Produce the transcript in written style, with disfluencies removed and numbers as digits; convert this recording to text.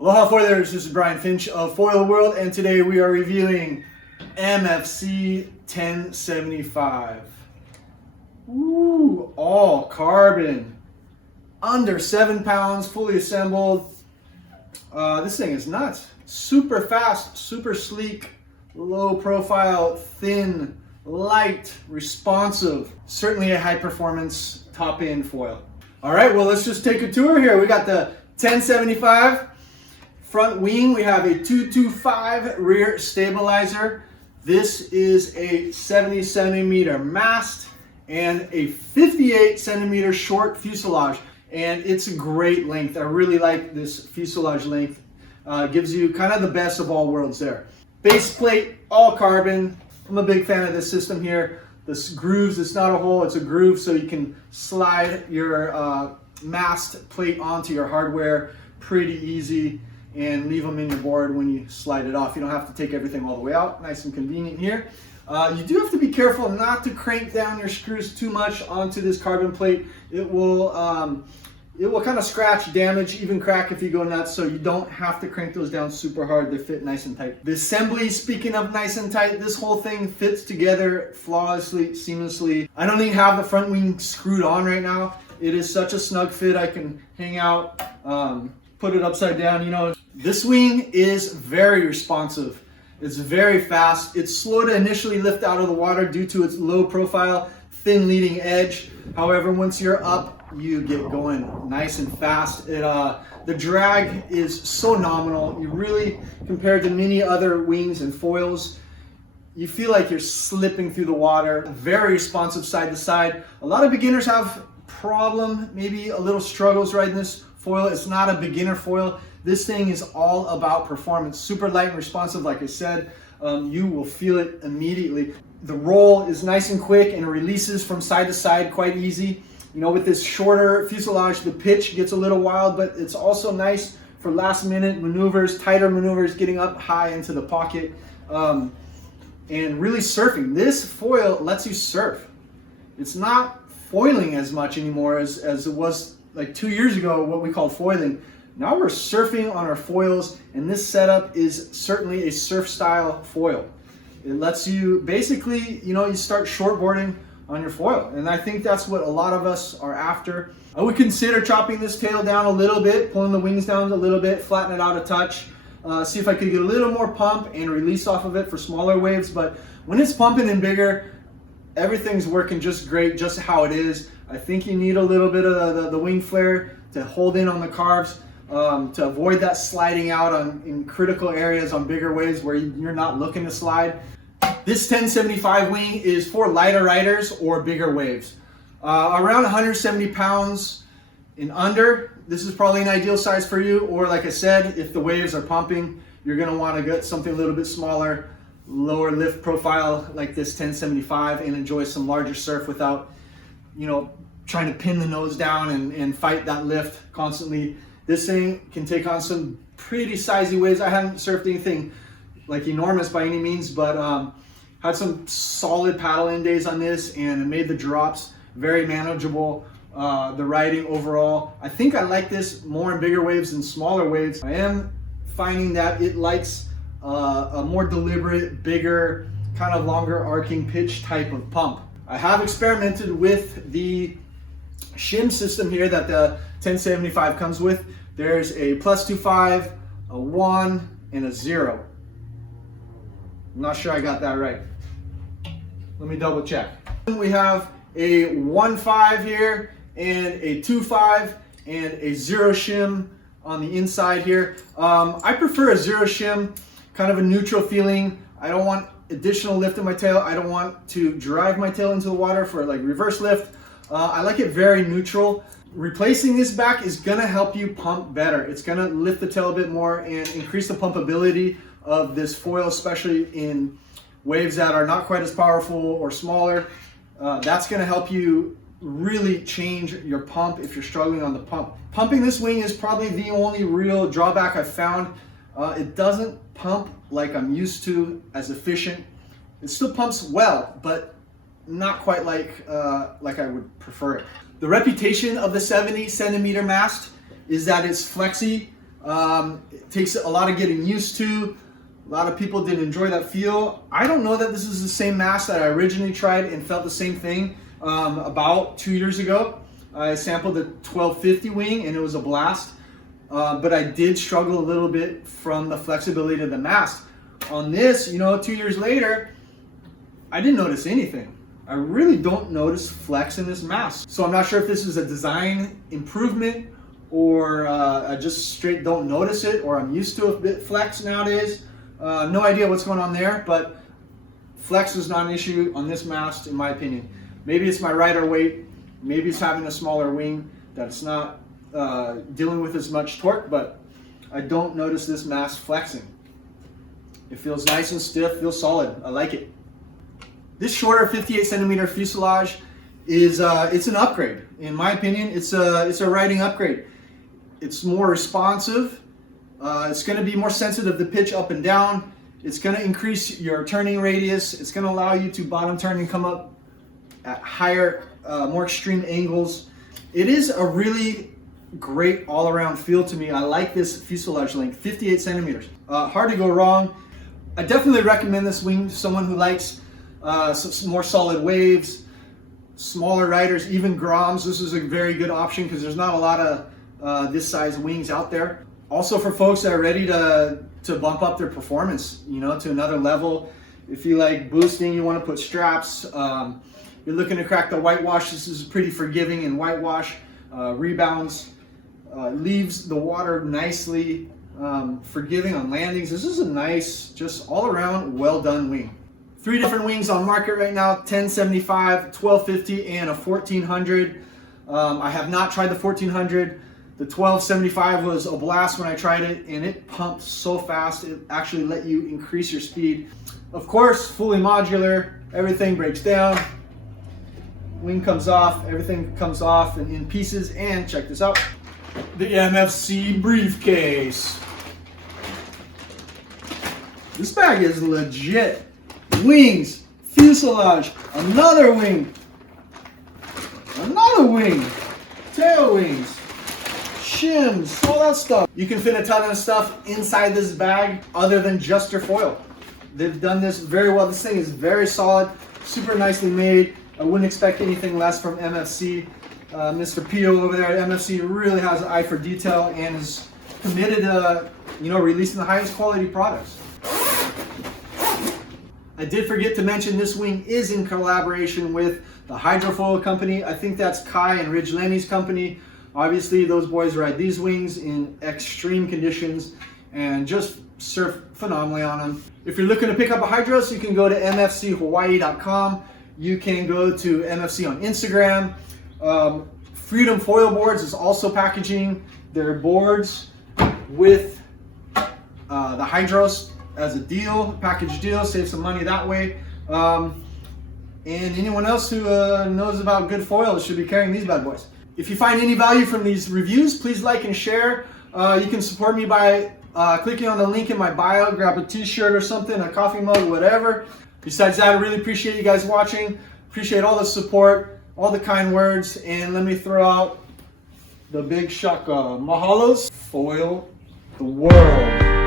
Aloha foilers, this is Brian Finch of Foil World, and today we are reviewing MFC 1075. Ooh, all carbon, under 7 pounds, fully assembled. This thing is nuts. Super fast, super sleek, low profile, thin, light, responsive. Certainly a high performance top end foil. All right, well, let's just take a tour here. We got the 1075 front wing. We have a 225 rear stabilizer. This is a 70 centimeter mast and a 58 centimeter short fuselage. And it's a great length. I really like this fuselage length. Gives you kind of the best of all worlds there. Base plate, all carbon. I'm a big fan of this system here. This grooves, it's not a hole, it's a groove, so you can slide your mast plate onto your hardware pretty easy and leave them in your board when you slide it off. You don't have to take everything all the way out. Nice and convenient here. You do have to be careful not to crank down your screws too much onto this carbon plate. It will kind of scratch, damage, even crack if you go nuts, so you don't have to crank those down super hard. They fit nice and tight. The assembly, speaking of nice and tight, this whole thing fits together flawlessly, seamlessly. I don't even have the front wing screwed on right now. It is such a snug fit. I can hang out, put it upside down, you know. This wing is very responsive. It's very fast. It's slow to initially lift out of the water due to its low profile, thin leading edge. However, once you're up, you get going nice and fast. The drag is so nominal. You really, compared to many other wings and foils, you feel like you're slipping through the water. Very responsive side to side. A lot of beginners have problem, maybe a little struggles riding this foil. It's not a beginner foil. This thing is all about performance. Super light and responsive, like I said. You will feel it immediately. The roll is nice and quick and releases from side to side quite easy. You know, with this shorter fuselage, the pitch gets a little wild, but it's also nice for last minute maneuvers, tighter maneuvers, getting up high into the pocket, and really surfing. This foil lets you surf. It's not foiling as much anymore as it was like 2 years ago, what we called foiling. Now we're surfing on our foils, and this setup is certainly a surf style foil. It lets you basically, you know, you start shortboarding on your foil, and I think that's what a lot of us are after. I would consider chopping this tail down a little bit, pulling the wings down a little bit, flatten it out a touch, see if I could get a little more pump and release off of it for smaller waves. But when it's pumping and bigger, everything's working just great, just how it is. I think you need a little bit of the wing flare to hold in on the carbs, to avoid that sliding out in critical areas on bigger waves where you're not looking to slide. This 1075 wing is for lighter riders or bigger waves. Around 170 pounds and under, this is probably an ideal size for you. Or like I said, if the waves are pumping, you're gonna wanna get something a little bit smaller, lower lift profile like this 1075 and enjoy some larger surf without, you know, trying to pin the nose down and fight that lift constantly. This thing can take on some pretty sizey waves. I haven't surfed anything like enormous by any means, but had some solid paddle-in days on this, and it made the drops very manageable. The riding overall, I think I like this more in bigger waves than smaller waves. I am finding that it likes a more deliberate, bigger, kind of longer arcing pitch type of pump. I have experimented with the shim system here that the 1075 comes with. There's a +25, a 1, and a 0. I'm not sure I got that right. Let me double check. We have a 1.5 here and a 2.5 and a 0 shim on the inside here. I prefer a 0 shim, kind of a neutral feeling. I don't want additional lift in my tail. I don't want to drive my tail into the water for like reverse lift. I like it very neutral. Replacing this back is gonna help you pump better. It's gonna lift the tail a bit more and increase the pumpability of this foil, especially in waves that are not quite as powerful or smaller. That's gonna help you really change your pump if you're struggling on the pump. Pumping this wing is probably the only real drawback I've found. It doesn't pump like I'm used to, as efficient. It still pumps well, but not quite like I would prefer it. The reputation of the 70 centimeter mast is that it's flexy, It takes a lot of getting used to. A lot of people didn't enjoy that feel. I don't know that this is the same mast that I originally tried and felt the same thing about 2 years ago. I sampled the 1250 wing and it was a blast, but I did struggle a little bit from the flexibility of the mast. On this, 2 years later, I didn't notice anything. I really don't notice flex in this mast. So I'm not sure if this is a design improvement or I just straight don't notice it, or I'm used to a bit flex nowadays. No idea what's going on there, but flex is not an issue on this mast in my opinion. Maybe it's my rider weight, maybe it's having a smaller wing that it's not dealing with as much torque, but I don't notice this mast flexing. It feels nice and stiff, feels solid, I like it. This shorter 58 centimeter fuselage is it's an upgrade. In my opinion, it's a riding upgrade. It's more responsive. It's going to be more sensitive to pitch up and down. It's going to increase your turning radius. It's going to allow you to bottom turn and come up at higher, more extreme angles. It is a really great all-around feel to me. I like this fuselage length, 58 centimeters. Hard to go wrong. I definitely recommend this wing to someone who likes some more solid waves, smaller riders, even groms. This is a very good option because there's not a lot of this size wings out there. Also for folks that are ready to bump up their performance, to another level. If you like boosting, you want to put straps, you're looking to crack the whitewash, this is pretty forgiving in whitewash, rebounds, leaves the water nicely, forgiving on landings. This is a nice, just all around well done wing. 3 different wings on market right now, 1075, 1250, and a 1400. I have not tried the 1400. The 1275 was a blast when I tried it, and it pumped so fast, it actually let you increase your speed. Of course, fully modular, everything breaks down. Wing comes off, everything comes off and in pieces, and check this out. The MFC briefcase. This bag is legit. Wings, fuselage, another wing, tail wings, shims, all that stuff. You can fit a ton of stuff inside this bag other than just your foil. They've done this very well. This thing is very solid, super nicely made. I wouldn't expect anything less from MFC. Mr. Pio over there at MFC really has an eye for detail and is committed to releasing the highest quality products. I did forget to mention this wing is in collaboration with the Hydrofoil Company. I think that's Kai Ridge Lenny's company. Obviously, those boys ride these wings in extreme conditions and just surf phenomenally on them. If you're looking to pick up a Hydros, you can go to mfchawaii.com. You can go to MFC on Instagram. Freedom Foil Boards is also packaging their boards with the Hydros as a deal, package deal, save some money that way. And anyone else who knows about good foil should be carrying these bad boys. If you find any value from these reviews, please like and share. You can support me by clicking on the link in my bio, grab a t-shirt or something, a coffee mug, whatever. Besides that, I really appreciate you guys watching. Appreciate all the support, all the kind words, and let me throw out the big shaka. Mahalos, foil the world.